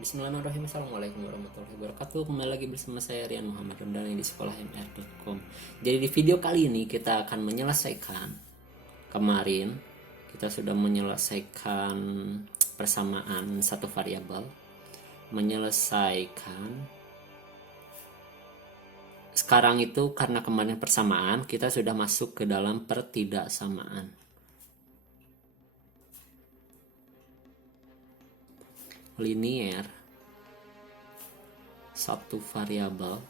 Bismillahirrahmanirrahim. Assalamualaikum warahmatullahi wabarakatuh. Kembali lagi bersama saya Rian Muhammad Ramdhani di sekolahmr.com. Jadi di video kali ini kita akan menyelesaikan, kemarin kita sudah menyelesaikan persamaan satu variabel, menyelesaikan. Sekarang itu karena kemarin persamaan, kita sudah masuk ke dalam pertidaksamaan. Linier satu variabel.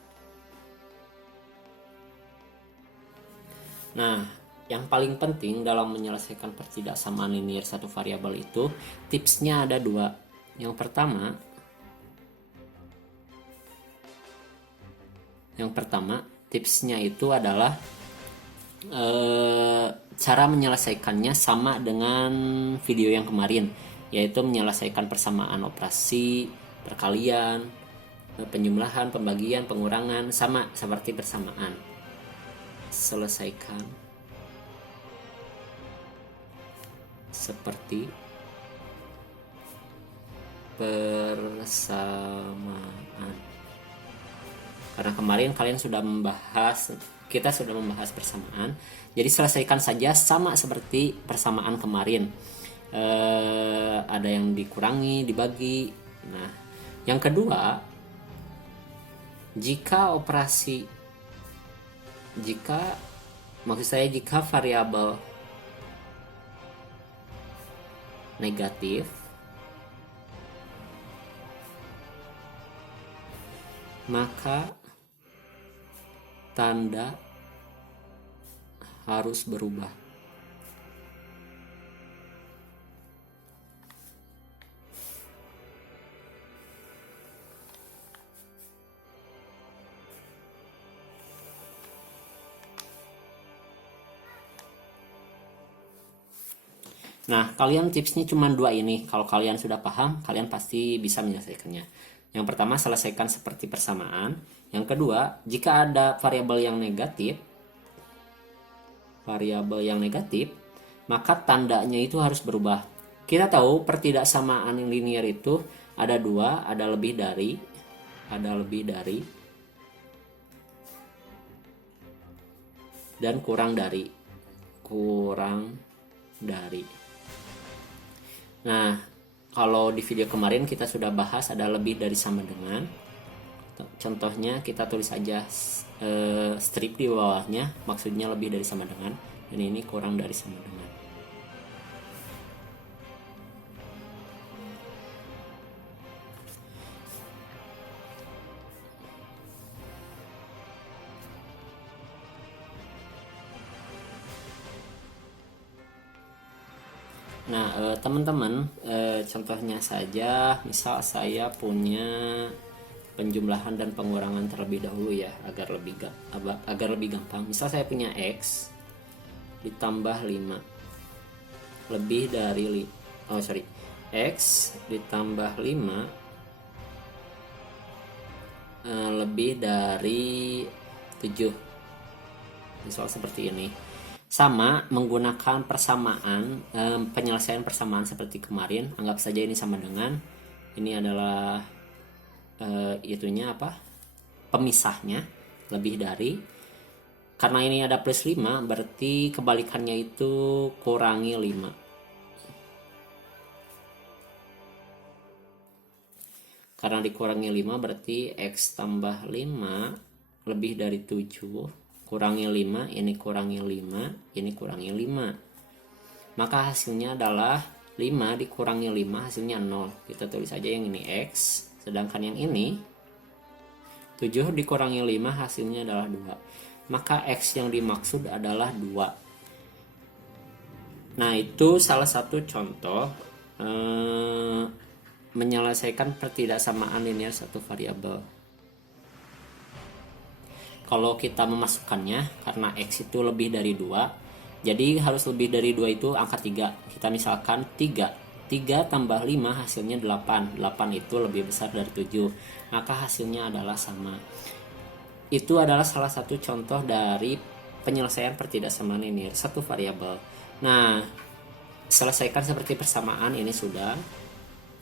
Nah, yang paling penting dalam menyelesaikan pertidaksamaan linier satu variabel itu tipsnya ada dua. Yang pertama tipsnya itu adalah cara menyelesaikannya sama dengan video yang kemarin, yaitu menyelesaikan persamaan operasi, perkalian, penjumlahan, pembagian, pengurangan, sama seperti persamaan. Selesaikan seperti persamaan. Karena kemarin kita sudah membahas persamaan, jadi selesaikan saja sama seperti persamaan kemarin. Ada yang dikurangi, dibagi. Nah, yang kedua, jika variabel negatif, maka tanda harus berubah. Nah, kalian tipsnya cuma dua ini. Kalau kalian sudah paham, kalian pasti bisa menyelesaikannya. Yang pertama, selesaikan seperti persamaan. Yang kedua, jika ada variabel yang negatif, maka tandanya itu harus berubah. Kita tahu pertidaksamaan yang linier itu ada dua, ada lebih dari, dan kurang dari. Nah, kalau di video kemarin kita sudah bahas ada lebih dari sama dengan. Contohnya kita tulis aja strip di bawahnya, maksudnya lebih dari sama dengan, dan ini kurang dari sama dengan. Nah, teman-teman, contohnya saja, misal saya punya penjumlahan dan pengurangan terlebih dahulu ya, agar lebih gampang. Misal saya punya X ditambah 5 lebih dari X ditambah 5 lebih dari 7. Misal seperti ini. Sama menggunakan persamaan, penyelesaian persamaan seperti kemarin. Anggap saja ini sama dengan, ini adalah pemisahnya, lebih dari. Karena ini ada plus 5, berarti kebalikannya itu kurangi 5. Karena dikurangi 5 berarti X tambah 5 lebih dari 7, kurangi 5, ini kurangi 5, ini kurangi 5. Maka hasilnya adalah 5 dikurangi 5, hasilnya 0. Kita tulis aja yang ini X, sedangkan yang ini 7 dikurangi 5, hasilnya adalah 2. Maka X yang dimaksud adalah 2. Nah, itu salah satu contoh menyelesaikan pertidaksamaan linier satu variabel. Kalau kita memasukkannya, karena X itu lebih dari 2, jadi harus lebih dari 2 itu angka 3. Kita misalkan 3 tambah 5 hasilnya 8. 8 itu lebih besar dari 7, maka hasilnya adalah sama. Itu adalah salah satu contoh dari penyelesaian pertidaksamaan linier satu variabel. Nah, selesaikan seperti persamaan ini sudah.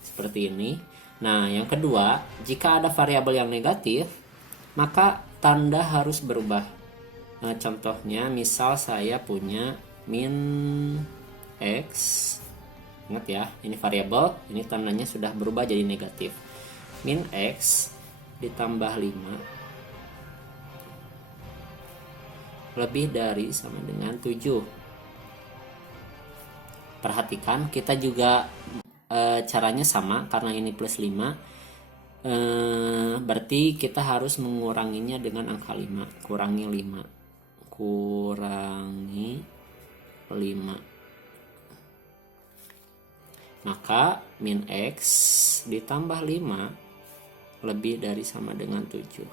seperti ini. Nah, yang kedua, jika ada variabel yang negatif, maka tanda harus berubah. Nah, contohnya misal saya punya min x. Ingat ya, ini variabel, ini tandanya sudah berubah jadi negatif. Min x ditambah 5 lebih dari sama dengan 7. Perhatikan, kita juga caranya sama karena ini plus 5. Berarti kita harus menguranginya dengan angka 5. Kurangi 5. Kurangi 5. Maka min x ditambah 5 lebih dari sama dengan 7.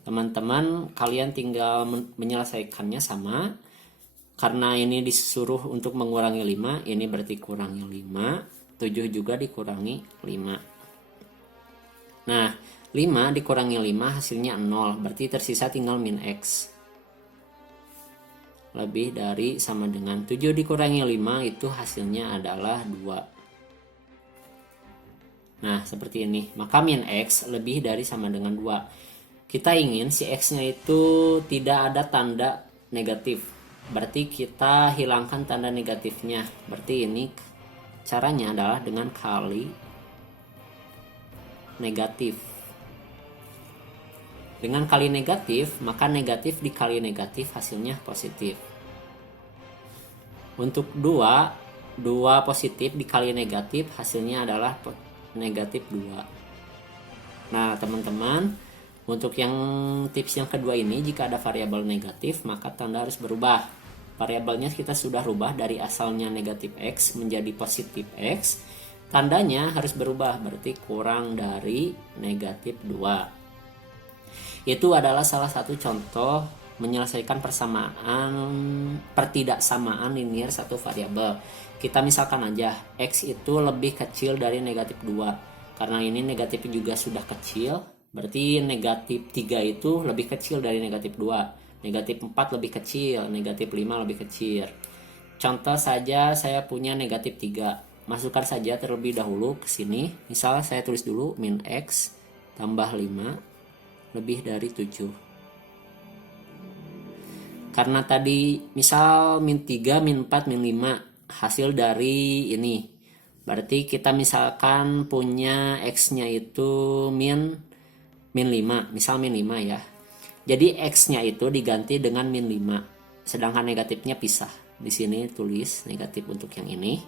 Teman-teman, kalian tinggal menyelesaikannya sama. Karena ini disuruh untuk mengurangi 5, ini berarti kurangi 5, 7 juga dikurangi 5. Nah, 5 dikurangi 5 hasilnya 0, berarti tersisa tinggal min x. Lebih dari sama dengan 7 dikurangi 5 itu hasilnya adalah 2. Nah, seperti ini. Maka min x lebih dari sama dengan 2. Kita ingin si x-nya itu tidak ada tanda negatif. Berarti kita hilangkan tanda negatifnya. Berarti ini caranya adalah dengan kali negatif. Dengan kali negatif, maka negatif dikali negatif hasilnya positif. Untuk 2 positif dikali negatif hasilnya adalah negatif 2. Nah, teman-teman, untuk yang tips yang kedua ini, jika ada variabel negatif, maka tanda harus berubah. Variabelnya kita sudah rubah dari asalnya negatif x menjadi positif x. Tandanya harus berubah, berarti kurang dari negatif 2. Itu adalah salah satu contoh menyelesaikan pertidaksamaan linear satu variabel. Kita misalkan aja x itu lebih kecil dari negatif 2. Karena ini negatif juga sudah kecil, berarti negatif 3 itu lebih kecil dari negatif 2. Negatif 4 lebih kecil, negatif 5 lebih kecil. Contoh saja saya punya negatif 3. Masukkan saja terlebih dahulu ke sini. Misalnya saya tulis dulu min x tambah 5 lebih dari 7. Karena tadi misal min 3, min 4, min 5 hasil dari ini. Berarti kita misalkan punya x-nya itu min 5, misal min 5 ya. Jadi x-nya itu diganti dengan min 5. Sedangkan negatifnya pisah. Di sini tulis negatif untuk yang ini.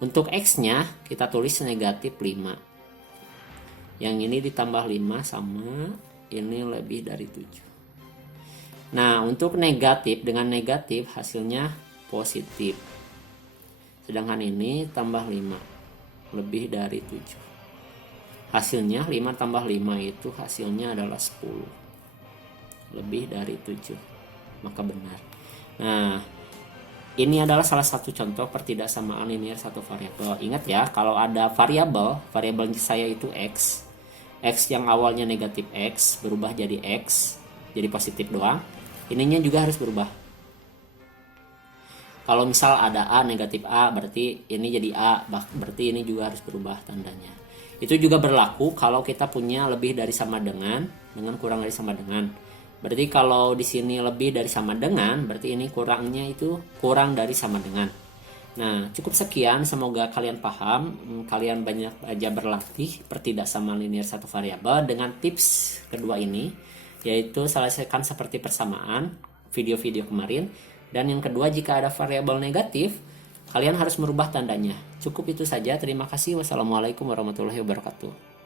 Untuk x-nya kita tulis negatif 5. Yang ini ditambah 5 sama ini lebih dari 7. Nah, untuk negatif dengan negatif hasilnya positif. Sedangkan ini tambah 5 lebih dari 7. Hasilnya 5 tambah 5 itu hasilnya adalah 10. Lebih dari 7, maka benar. Nah, ini adalah salah satu contoh pertidaksamaan linear satu variabel. Ingat ya, kalau ada variabel saya itu x yang awalnya negatif x berubah jadi x, jadi positif doang. Ininya juga harus berubah. Kalau misal ada a negatif a, berarti ini jadi a, berarti ini juga harus berubah tandanya. Itu juga berlaku kalau kita punya lebih dari sama dengan kurang dari sama dengan. Berarti kalau di sini lebih dari sama dengan, berarti ini kurangnya itu kurang dari sama dengan. Nah, cukup sekian, semoga kalian paham. Kalian banyak aja berlatih pertidaksamaan linear satu variabel dengan tips kedua ini, yaitu selesaikan seperti persamaan video-video kemarin. Dan yang kedua, jika ada variabel negatif, kalian harus merubah tandanya. Cukup itu saja. Terima kasih. Wassalamualaikum warahmatullahi wabarakatuh.